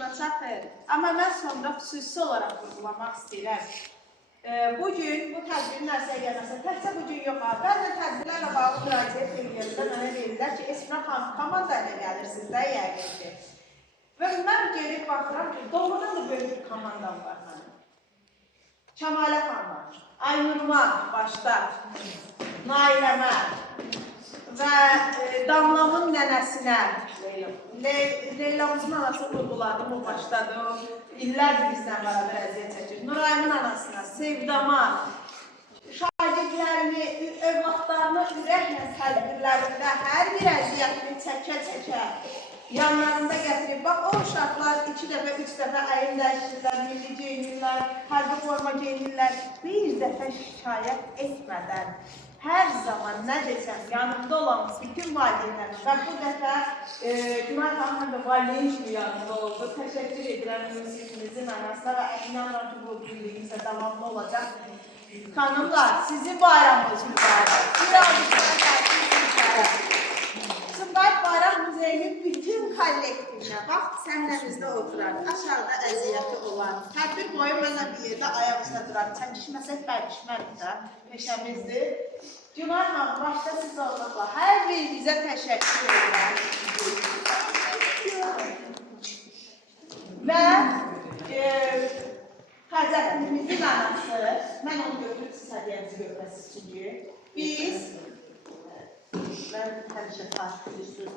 sona çatır. Amma mən sonra xüsusi olaraq vurgulamaq istəyirəm. Bugün bu tədbirin nəzərə gəlməsə, təkcə bugün yox, bəzən tədbirlərlə bağlı müraciət edilirsə, mənə deyirlər ki, Esra xanım, komanda ilə gəlirsiniz də yəqin ki. Və mən gelib baxıram ki, doğrudan da böyük bir komandam var mənim. Kəmalə xanım var, Aynurma başda, Nailəmə və Damlamın nənəsinə, Leylamızın anası vurguladım, o başdadır, o illərdir bizdən beraber əziyyət çəkir. Nurayımın anasına, Sevdama, şagirdlərini, övladlarını ürəklə tədbirlərində hər bir əziyyətini çəkə-çəkə yanlarında gətirib. Bax, o uşaqlar 2 dəfə, 3 dəfə əyin dəyişirlər, milli geyinirlər, hərbi forma geyinirlər. Bir dəfə şikayət etmədən, hər zaman nə desəm, yanımda olan bütün valideynlərim və bu dəfə Günay xanım da valideyn kimi yanımda oldu. Təşəkkür edirəm müzikinizin anasına və inanıram ki, bu birliyinizə davamlı olacaq. Xanımlar, sizin bayramınız mübarək. Bir alışlara gəlsiniz. Sumqayıt Bayram Muzeyinin bütün kollektivinə, bax, səhnəmizdə oturar, aşağıda əziyyəti olan, tədbir boyu mənlə bir yerdə ayaq üstə durar, çəkişməsək bəlkişmərik də, peşəmizdir. Günay xanım, başda siz olmaqla hər birinizə təşəkkür edirəm. Və Xəcətimizin anası, mən onu götürüb siz hədiyəmizi görməsiz çünki, biz, mən həmişə tarif edirsiniz,